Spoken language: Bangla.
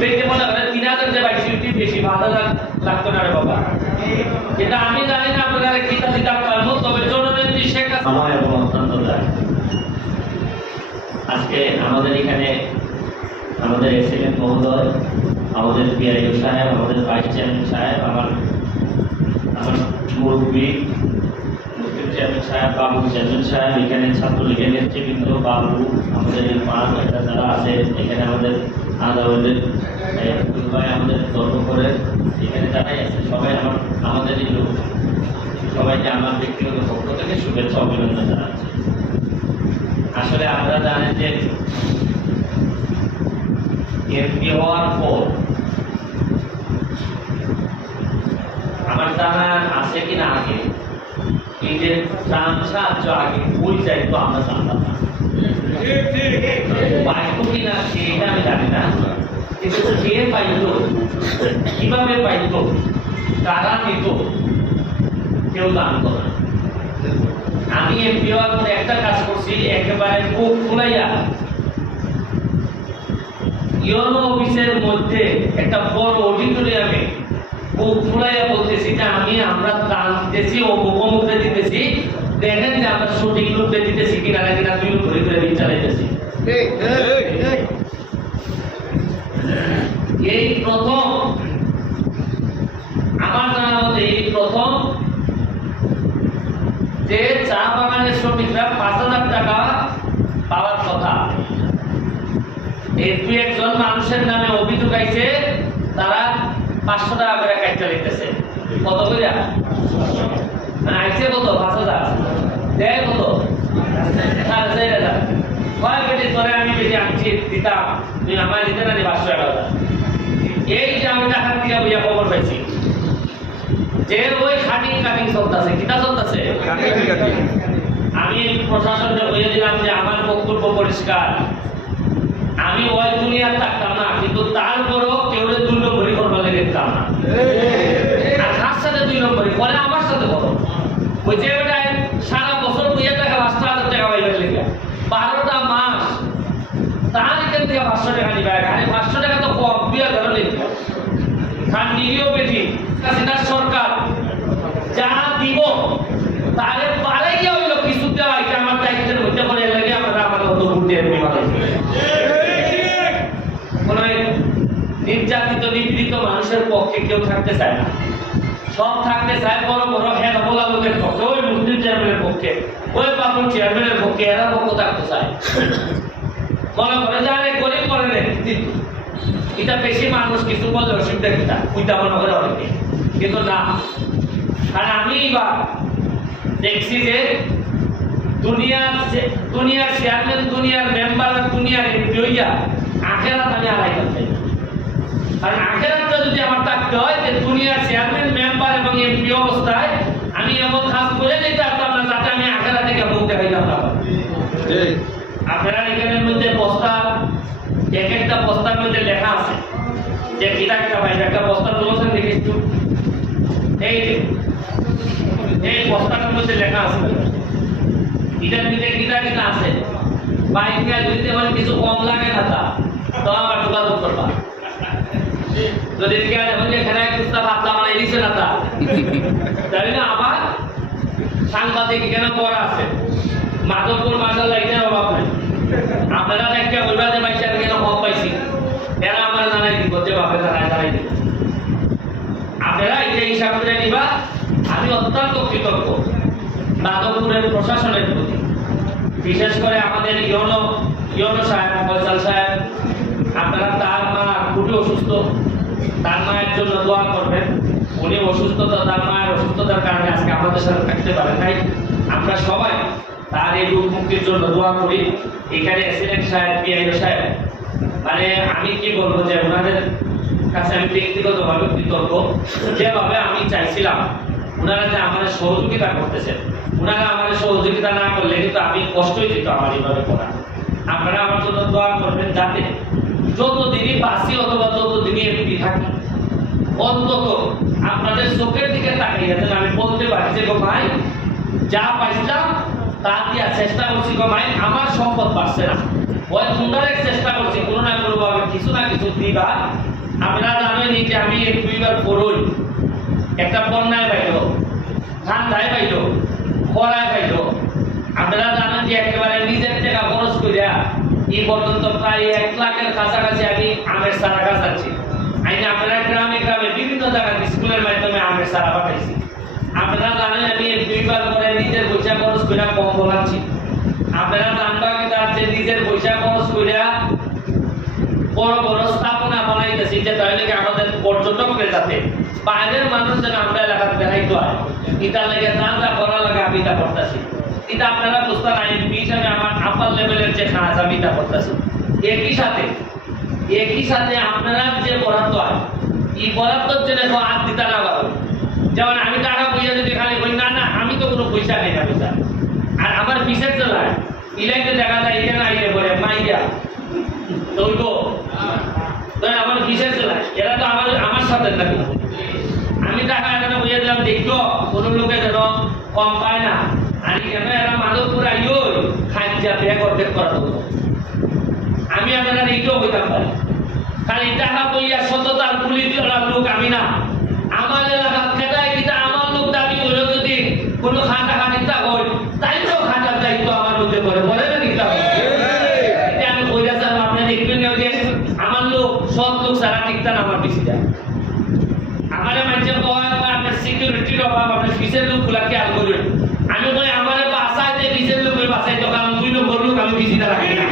দেখতে মনে করে 3000 যে 22 বেশি 5000 লাগতো না রে বাবা। এটা আমি জানি না আপনারা কিতা দিতে পারবো, তবে জননেত্রী শেখ হাসিনা এবং অত্যন্ত আজকে আমাদের এখানে আমাদের এক্সিলেন্ট মহোদয়, আমাদের পিআইও সাহেব, আমাদের ভাইস চেয়ারম্যান সাহেব, আমার মুরব্বী মুসলিম চেয়ারম্যান সাহেব, বাবু চেয়ারম্যান সাহেব, এখানে ছাত্রলীগের নেতৃবৃন্দ, বাবু, আমাদের পাঁচ যারা আছে এখানে, আমাদের আদালতের ভাই, আমাদের ধর্ম করে এখানে যারাই আছে সবাই আমাদের এই লোক, সবাইকে আমার ব্যক্তিগত পক্ষ থেকে শুভেচ্ছা অভিনন্দন জানাচ্ছি। আসলে আপনারা জানেন যে এমপি হওয়ার পর আমার জানা আছে কিনা আগে এই যে ত্রাণ সাহায্য আগে ওই চাইতো আমরা জানতাম না, পাইতো কিনা সেটা আমি জানি না, কিন্তু কে পাইতো, কিভাবে পাইতো, কারা নিত, কেউ জানতো না। আমি এমপি হওয়ার পরে একটা কাজ করছি, একেবারে বুক ফুলাইয়া ইউনো অফিসের মধ্যে একটা বড় অডিটোরিয়ামে বুক ফুলাইয়া বলতেছি যে আমরা ত্রাণ দিতেছি, অমুককে দিতেছি, দেখেন যে আমরা সঠিক রূপে দিতেছি কিনা না, কিনা দুই ঘুরে ঘুরে দিন চালাইতেছি। এই প্রথম আমার জানা মতে এই প্রথম যে চা বাগানের শ্রমিকরা 5000 টাকা পাওয়ার কথা, এই দুই একজন মানুষের নামে অভিযোগ আইছে, তারা 500 টাকা করে কাটতে লিখতেছে। কত করে মানে আইছে? কত? 5000 দেয় কত? 4500। কয় বেটি তোরে আমি বেটি আনছি দিতাম, তুই আমার দিতে না 500 টাকা। এই যে আমি টাকা দিয়ে বইয়া খবর পাইছি যে ওই খাটিং কাটিং চলতেছে, কিটা চলতেছে, আমি প্রশাসনকে বলে দিলাম যে আমার বক্তব্য পরিষ্কার, আমি ওই দুনিয়ার থাকতাম না, কিন্তু তারপরও কেউ 2 নম্বরই করবার দেখতাম না। আর তার সাথে 2 নম্বরই পরে আমার সাথে করো, ওই যে বেটায় সারা বছর 2000 টাকা 5000 টাকা পাইবার লেগে 12টা মাস তার এখান থেকে 500 টাকা নিবে, আর 500 টাকা তো কম, 2000 লিখবে। খান নিরিও বেটি হাসিনার সরকার যা দিব তারে পারে গিয়ে হইল কিছু দেওয়া, এটা আমার দায়িত্বের মধ্যে করে লাগে, আমরা আমাদের অত ভোট দিয়ে কোন নির্যাতিত নিপীড়িত মানুষের পক্ষে কেউ থাকতে চায় না, সব থাকতে চায় বড় বড় হ্যাঁ বলা লোকের পক্ষে, ওই মুসলিম চেয়ারম্যানের পক্ষে, ওই বাবুর চেয়ারম্যানের পক্ষে, এরা পক্ষ থাকতে চায়। মনে করে যে আরে গরিব করে নেই, এটা বেশি মানুষ কিছু বলে অসুবিধা কিনা ওইটা মনে করে অনেকে, কিন্তু না। কারণ আমি বা দেখছি যে দুনিয়ার চেয়ারম্যান, দুনিয়ার মেম্বার, দুনিয়ার এমপি হইয়া আখেরাত আমি আড়াই করতে, কারণ আখেরাতটা যদি আমার থাকতে হয় যে দুনিয়ার চেয়ারম্যান, মেম্বার এবং এমপি অবস্থায় আমি এমন কাজ করে যেতে পারতাম না যাতে আমি আখেরাত থেকে মুখ দেখাইতাম না। আপনারা এখানের মধ্যে বস্তা, এক একটা বস্তার মধ্যে লেখা আছে যে কিটা কিটা ভাই, একটা বস্তা তুলছেন দেখিস তো, এই বস্তাটার মধ্যে লেখা আছে, এটার মধ্যে কিটা কিটা আছে, বাইকটা যদি আমার কিছু কম লাগে না তা তো আমার যোগাযোগ করবা, যদি এখানে কুস্তা ভাবলা মানে এদিছে না তা তাই না। আবার সাংবাদিক এখানে পড়া আছে, মাধবপুর মাসাল্লাহ এটার অভাব নাই, আপনারা একটা বলবা যে বাইশার কেন কম পাইছি, এরা আমরা জানাই দিব, যে বাপে জানাই দিব, আপনারা এটা হিসাব করে নিবা। আমি অত্যন্ত কৃতজ্ঞ মাধবপুরের প্রশাসনের প্রতি, বিশেষ করে আমাদের ইউনো সাহেব, ফয়সাল সাহেব, আপনারা তার মা খুবই অসুস্থ, তার মায়ের জন্য দোয়া করবেন। উনি অসুস্থতা, তার মায়ের অসুস্থতার কারণে আজকে আমাদের সাথে থাকতে পারেন নাই, আমরা সবাই তার এই রোগ মুক্তির জন্য দোয়া করি। এখানে এসিলেন্ট সাহেব, পিআইও সাহেব, মানে আমি কি বলবো যে ওনাদের কাছে আমি ব্যক্তিগতভাবে কৃতজ্ঞ, যেভাবে আমি চাইছিলাম ওনারা যে আমাদের সহযোগিতা করতেছেন, ওনারা আমাদের সহযোগিতা না করলে কিন্তু আমি কষ্টই দিত আমার এইভাবে করা। আপনারা আমার জন্য দোয়া করবেন যাতে যতদিনই বাঁচি অথবা যতদিনই এমপি থাকি, অন্তত আপনাদের চোখের দিকে তাকিয়ে যেন আমি বলতে পারি যে গো ভাই যা পাইছিলাম তা দিয়া চেষ্টা করছি গো ভাই, আমার সম্পদ বাড়ছে না, ওই তোমরা চেষ্টা করছি কোনো না কোনো ভাবে কিছু না কিছু দিবা। আপনারা জানেন যে আমি দুইবার পড়ই, একটা বন্যায় পাইলো, ঠান্ডায় পাইলো, খরায় পাইলো। আপনারা জানেন যে একেবারে নিজের টাকা খরচ করিয়া এই পর্যন্ত প্রায় 1 লাখের কাছাকাছি আমি আমের চারা গাছাচ্ছি। আমি আপনারা গ্রামে গ্রামে বিভিন্ন জায়গায় স্কুলের মাধ্যমে আমের চারা পাঠাইছি। আপনারা জানেন আমি দুইবার করে নিজের পয়সা খরচ করিয়া কম বলাচ্ছি। আপনারা জানবা কি তার যে নিজের পয়সা খরচ করিয়া বড় বড় স্থাপনা বানাইতেছি, যে তাহলে কি আমাদের পর্যটকদের যাতে বাইরের মানুষ যেন আমরা এলাকাতে দেখাইতে হয়, এটার লেগে যা যা করা লাগে আমি তা করতেছি। এটা আপনারা বুঝতে নাই হিসাবে আমার আপার লেভেলের যে কাজ আমি তা করতেছি। একই সাথে আপনারা যে বরাদ্দ হয় এই বরাদ্দর জন্য হাত দিতে না পারো। যেমন আমি টাকা পয়সা যদি খালি বলি না না আমি তো কোনো পয়সা নেই না পয়সা, আর আমার বিশেষ চলায় ইলেকটে দেখা যায় এটা না আইলে বলে মাইয়া তো আমার বিশেষ চলায় এরা তো আমার সাথে থাকে। আমি টাকা এখানে বুঝে দিলাম দেখো কোনো লোকে যেন কম পায় না, আমি কেন এরা মাধবপুর আইও খাইজা ব্যাগ অর্ধেক করা দেবো। আমি আপনারা এইটাও হইতাম পারি, খালি টাকা পইয়া সততার পুলি লোক আমি না। আমার এলাকার খেটায় কিন্তু আমার লোক দাবি হইল যদি কোনো খাটা খাটিতা হয় তাইও খাটার দায়িত্ব আমার লোকে করে বলে না নিতে হবে। এটা আমি কইরা চালাম আপনারা দেখবেন যে আমার লোক সব লোক সারা টিকতান আমার বেশি যায়। আমারে মাঝে কয় আপনার সিকিউরিটির অভাব, আপনার ফিসের লোক গুলা খেয়াল করবেন। আমি কই আমার বাসায় যে ফিসের লোকের বাসায় তো কারণ 2 নম্বর লোক আমি বেশি রাখি না।